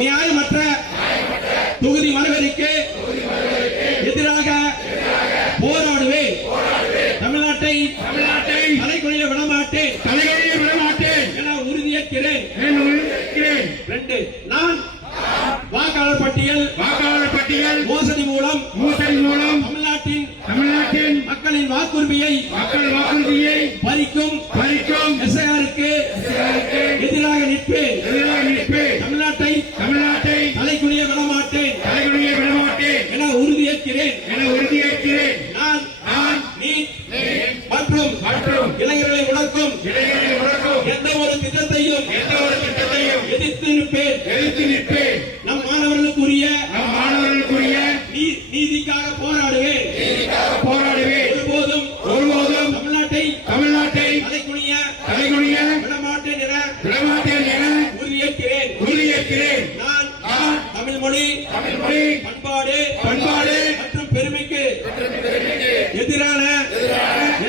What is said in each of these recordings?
நியாயமற்ற தொகுதி மறுவரைக்கு எதிராக போராடுவேன். தமிழ்நாட்டை தமிழ்நாட்டை தலைக்குழிய விடமாட்டேன். தலைக்குழிய விடமாட்டேன். என உறுதியேற்கிறேன். ரெண்டு நான் வாக்காளர் பட்டியல் வாக்காளர் பட்டியல் மோசடி மூலம் மோசடி மூலம் தமிழ்நாட்டின் தமிழ்நாட்டின் மக்களின் வாக்குரிமையை மக்கள் வாக்குறுதியை பறிக்கும் பறிக்கும் எஸ்ஐஆருக்கு எதிராக நிற்பேன். எதிர்த்து நிற்பேன். எதிர்த்து நிற்பேன். நம் மாணவர்களுக்குரிய நம் மாணவர்களுக்குரிய நீதிக்காக போராடுவேன். போராடுவேன். ஒருபோதும் ஒருபோதும் தமிழ்நாட்டை தமிழ்நாட்டை தலைக்குனிய தலைகுனிய விடமாட்டேன் என விடமாட்டேன் என உறுதியேற்கிறேன். உறுதியேற்கிறேன். நான் நான் தமிழ் மொழி பண்பாடு பண்பாடு மற்றும் பெருமைக்கு எதிரான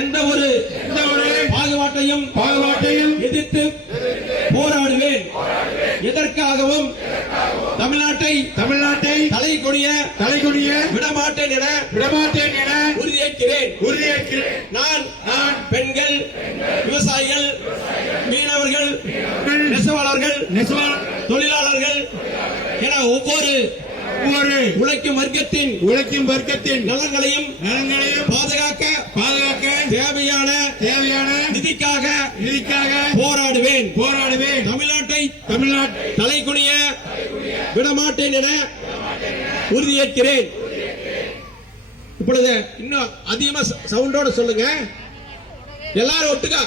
எந்த ஒரு எந்த ஒரு பாகுபாட்டையும் பாகுபாட்டையும் எதிர்த்து போராடுவேன். எதற்காகவும் தமிழ்நாட்டை தமிழ்நாட்டை தலை கொடிய தலைகுனிய விடமாட்டேன் என விடமாட்டேன் என உறுதியேற்கிறேன். உறுதியேற்கிறேன். நான் நான் பெண்கள் விவசாயிகள் மீனவர்கள் நெசவாளர்கள் நெசவாளர் தொழிலாளர்கள் என ஒவ்வொரு ஒவ்வொரு உழைக்கும் வர்க்கத்தின் உழைக்கும் வர்க்கத்தின் நலன்களையும் நலன்களையும் பாதுகாக்க பாதுகாக்க தேவையான தேவையான நிதிக்காக நிதிக்காக போராடுவேன். போராடுவேன். தமிழ்நாட்டை தமிழ்நாட்டை தலைக்குடிய விடமாட்டேன் என உறுதியேற்கிறேன். இப்பொழுது இன்னும் அதிகமா சவுண்டோட சொல்லுங்க. எல்லாரும் ஒட்டுக்கா.